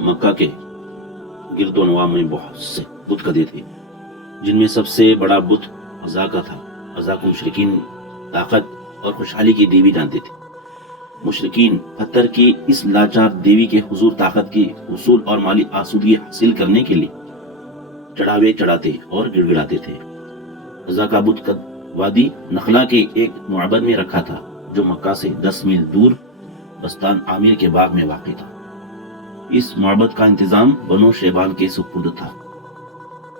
مکہ کے گرد و نواح میں بہت سے بت کدے تھے، جن میں سب سے بڑا بت عزا کا تھا۔ عزا کو مشرکین طاقت اور خوشحالی کی دیوی جانتے تھے۔ مشرکین پتھر کی اس لاچار دیوی کے حضور طاقت کی حصول اور مالی آسودگی حاصل کرنے کے لیے چڑھاوے چڑھاتے اور گڑ گڑاتے تھے۔ عزا کا بت وادی نخلا کے ایک معبد میں رکھا تھا، جو مکہ سے 10 میل دور بستان عامر کے باغ میں واقع تھا۔ اس معبد کا انتظام بنو شیبان کے سپرد تھا۔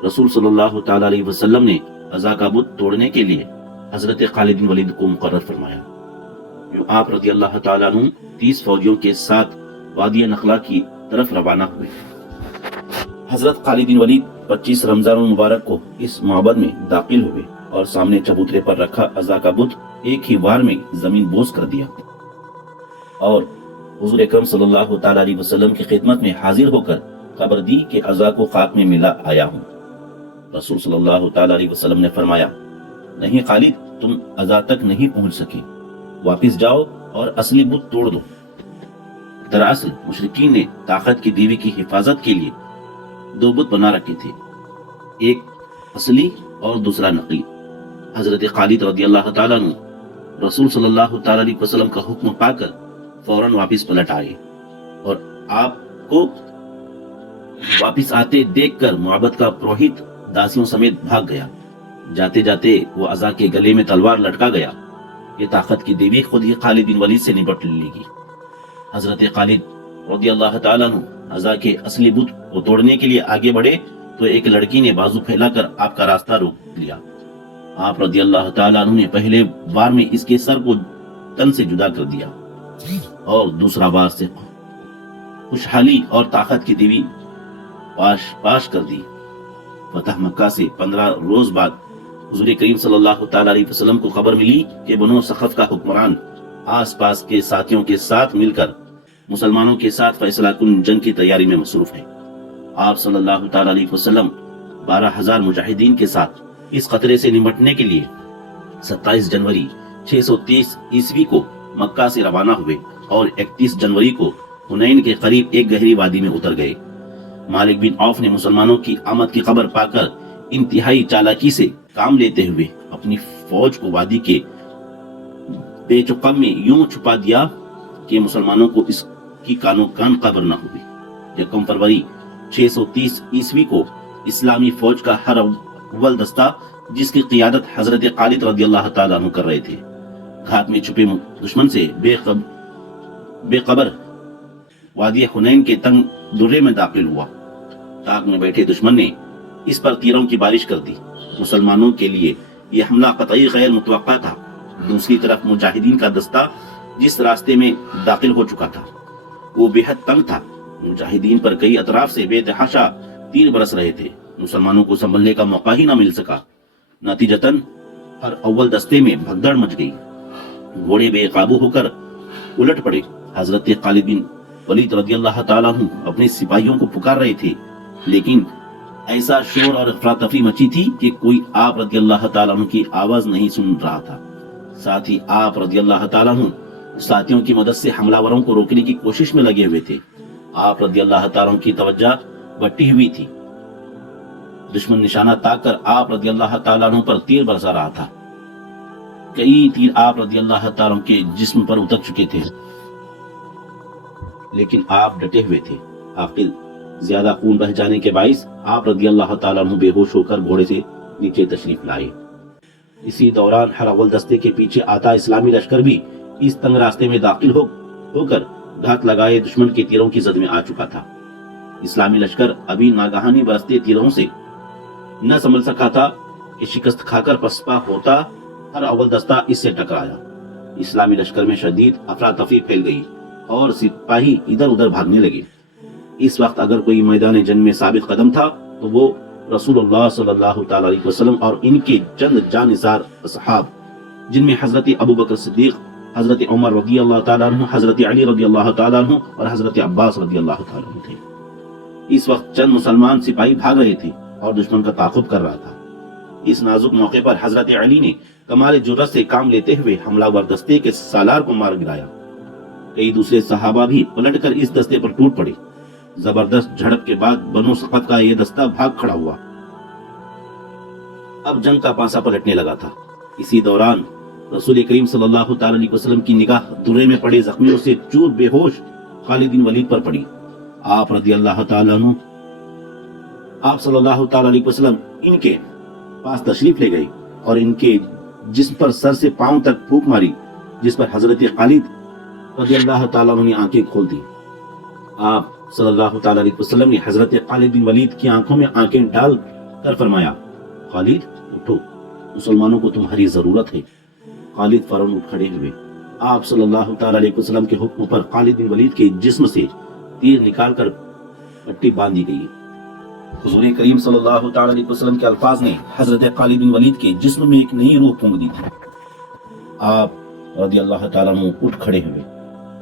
رسول صلی اللہ تعالی علیہ وسلم نے عزا کا بت توڑنے کے لیے حضرت خالد بن ولید کو مقرر فرمایا۔ یوں آپ رضی اللہ تعالیٰ عنہ 30 فوجیوں کے ساتھ وادی نخلا کی طرف روانہ ہوئے۔ حضرت خالد بن ولید 25 رمضان المبارک کو اس معبد میں داخل ہوئے اور سامنے چبوترے پر رکھا عزا کا بت ایک ہی وار میں زمین بوس کر دیا اور حضور اکرم صلی اللہ تعالی علیہ وسلم کی خدمت میں حاضر ہو کر خبر دی کہ عزا کو خاک میں ملا آیا ہوں۔ رسول صلی اللہ تعالی علیہ وسلم نے فرمایا، نہیں خالد، تم عزا تک نہیں پہنچ سکے، واپس جاؤ اور اصلی بت توڑ دو۔ دراصل مشرکین نے طاقت کی دیوی کی حفاظت کے لیے 2 بت بنا رکھے تھے، ایک اصلی اور دوسرا نقلی۔ حضرت خالد رضی اللہ تعالیٰ عنہ رسول صلی اللہ تعالی علیہ وسلم کا حکم پا کر فوراً واپس پلٹ آئے اور آپ کو واپس آتے دیکھ کر معبد کا پروہت داسیوں سمیت بھاگ گیا۔ جاتے جاتے وہ عزا کے گلے میں تلوار لٹکا گیا۔ یہ طاقت کی دیوی خود ہی خالد بن ولید سے نپٹ لے گی۔ حضرت خالد رضی اللہ تعالیٰ عنہ عزا کے اصلی بت کو توڑنے کے لیے آگے بڑھے تو ایک لڑکی نے بازو پھیلا کر آپ کا راستہ روک لیا۔ آپ رضی اللہ تعالیٰ عنہ نے پہلے بار میں اس کے سر کو تن سے جدا کر دیا اور دوسرا بار سے خوشحالی اور طاقت کی دیوی پاش کر دی۔ فتح مکہ سے 15 روز بعد حضور کریم صلی اللہ تعالی علیہ وسلم کو خبر ملی کہ بنو سخف کا حکمران آس پاس کے ساتھیوں کے ساتھ مل کر مسلمانوں کے ساتھ فیصلہ کن جنگ کی تیاری میں مصروف ہے۔ آپ صلی اللہ تعالی علیہ وسلم 12,000 مجاہدین کے ساتھ اس خطرے سے نمٹنے کے لیے 27 جنوری 630 عیسوی کو مکہ سے روانہ ہوئے اور 31 جنوری کو حنین کے قریب ایک گہری وادی میں اتر گئے۔ مالک بن عوف نے مسلمانوں کی آمد کی خبر پا کر انتہائی چالاکی سے کام لیتے ہوئے اپنی فوج کو وادی کے بے چقم میں یوں چھپا دیا کہ مسلمانوں کو اس کی کانوں کان خبر نہ ہوئی۔ 1 فروری 630 عیسوی کو اسلامی فوج کا ہر اول دستہ، جس کی قیادت حضرت خالد رضی اللہ تعالیٰ عنہ کر رہے تھے، گھات میں چھپے دشمن سے بے خبر وادی حنین کے تنگ درے میں داخل ہوا۔ تاک میں بیٹھے دشمن نے اس پر تیروں کی بارش کر دی۔ مسلمانوں کے لیے یہ حملہ قطعی غیر متوقع تھا۔ دوسری طرف مجاہدین کا دستہ جس راستے میں داخل ہو چکا تھا وہ بے حد تنگ تھا۔ مجاہدین پر کئی اطراف سے بے تحاشا تیر برس رہے تھے۔ مسلمانوں کو سنبھلنے کا موقع ہی نہ مل سکا۔ نتیجتاً ہر اول دستے میں بھگدڑ مچ گئی۔ گھوڑے بے قابو ہو کر الٹ پڑے۔ حضرت خالد بن ولید رضی اللہ تعالیٰ عنہ اپنے سپاہیوں کو پکار رہے تھے، لیکن ایسا شور اور افراتفری مچی تھی کہ کوئی آپ رضی اللہ تعالیٰ عنہ کی آواز نہیں سن رہا تھا۔ ساتھ ہی آپ رضی اللہ تعالیٰ عنہ ساتھیوں کی مدد سے حملہ وروں کو روکنے کی کوشش میں لگے ہوئے تھے۔ آپ رضی اللہ تعالیٰ عنہ کی توجہ بٹی ہوئی تھی۔ دشمن نشانہ تاک کر آپ رضی اللہ تعالیٰ عنہ پر تیر برسا رہا تھا۔ کئی تیر آپ رضی اللہ تعالیٰ عنہ کے جسم پر اتر چکے تھے، لیکن آپ ڈٹے ہوئے تھے۔ آخر زیادہ خون بہ جانے کے باعث آپ رضی اللہ تعالیٰ عنہ بے ہوش ہو کر گھوڑے سے نیچے تشریف لائے۔ اسی دوران ہر اول دستے کے پیچھے آتا اسلامی لشکر بھی اس تنگ راستے میں داخل ہو کر گھات لگائے دشمن کے تیروں کی زد میں آ چکا تھا۔ اسلامی لشکر ابھی ناگہانی برستے تیروں سے نہ سنبھل سکا تھا کہ شکست کھا کر پسپا ہوتا ہر اول دستہ اس سے ٹکرایا۔ اسلامی لشکر میں شدید افراتفری پھیل گئی اور سپاہی ادھر ادھر بھاگنے لگے۔ اس وقت اگر کوئی میدان جنگ میں ثابت قدم تھا تو وہ رسول اللہ صلی اللہ تعالی علیہ وسلم اور ان کے چند جانثار اصحاب، جن میں حضرت ابوبکر صدیق، حضرت عمر رضی اللہ تعالیٰ عنہ، حضرت علی رضی اللہ تعالیٰ عنہ اور حضرت عباس رضی اللہ تعالیٰ عنہ تھے۔ اس وقت چند مسلمان سپاہی بھاگ رہے تھے اور دشمن کا تعاقب کر رہا تھا۔ اس نازک موقع پر حضرت علی نے کمال جرأت سے کام لیتے ہوئے حملہ ور دستے کے سالار کو مار گرایا۔ کئی دوسرے صحابہ بھی پلٹ کر اس دستے پر ٹوٹ پڑے۔ زبردست جھڑپ کے بعد بنو ثقف کا یہ دستہ بھاگ کھڑا ہوا۔ اب جنگ کا پانسا پلٹنے لگا تھا۔ اسی دوران رسول کریم صلی اللہ تعالی علیہ وسلم کی نگاہ درے میں پڑے زخمیوں سے چور بے ہوش خالد بن ولید پر پڑی۔ آپ رضی اللہ تعالیٰ عنہ، آپ صلی اللہ تعالی علیہ وسلم ان کے پاس تشریف لے گئے اور ان کے جسم پر سر سے پاؤں تک پھونک ماری، جس پر حضرت خالد رضی اللہ تعالیٰ عنہ نے آنکھیں کھول دی۔ آپ صلی اللہ تعالی علیہ وسلم نے حضرت خالد بن ولید کی آنکھوں میں آنکھیں ڈال کر فرمایا، خالد اٹھو، مسلمانوں کو تمہاری ضرورت ہے۔ خالد فوراً اٹھ کھڑے ہوئے۔ آپ صلی اللہ تعالی علیہ وسلم کے حکم پر خالد بن ولید کے جسم سے تیر نکال کر پٹی باندھ دی گئی۔ حضور کریم صلی اللہ تعالی علیہ وسلم کے الفاظ نے حضرت خالد بن ولید کے جسم میں ایک نئی روح پھونک دی تھی۔ آپ رضی اللہ تعالیٰ عنہ اٹھ کھڑے ہوئے،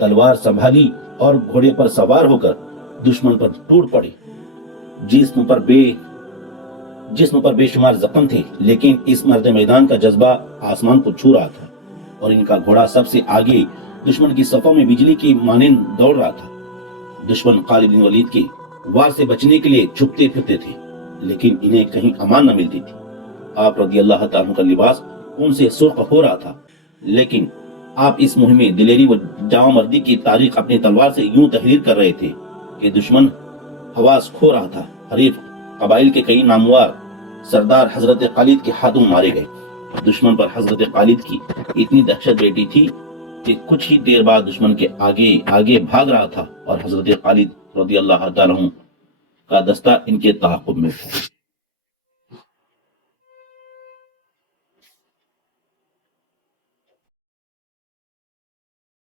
تلوار سنبھالی اور گھوڑے پر سوار ہو کر دشمن پر ٹوٹ پڑے۔ جسم پر بے شمار زخم تھے، لیکن اس مرد میدان کا جذبہ آسمان کو چھو رہا تھا اور ان کا گھوڑا سب سے آگے دشمن کی صفوں میں بجلی کی مانند دوڑ رہا تھا۔ دشمن خالد بن ولید کے وار سے بچنے کے لیے چھپتے پھرتے تھے، لیکن انہیں کہیں امان نہ ملتی تھی۔ آپ رضی اللہ تعالیٰ کا لباس ان سے سرخ ہو رہا تھا، لیکن آپ اس مہم میں دلیری و جاں مردی کی تاریخ اپنی تلوار سے یوں تحریر کر رہے تھے کہ دشمن حواس کھو رہا تھا۔ حریف قبائل کے کئی نامور سردار حضرت خالد کے ہاتھوں مارے گئے۔ دشمن پر حضرت خالد کی اتنی دہشت بیٹھی تھی کہ کچھ ہی دیر بعد دشمن کے آگے بھاگ رہا تھا اور حضرت خالد رضی اللہ تعالیٰ عنہ کا دستہ ان کے تعاقب میں تھا۔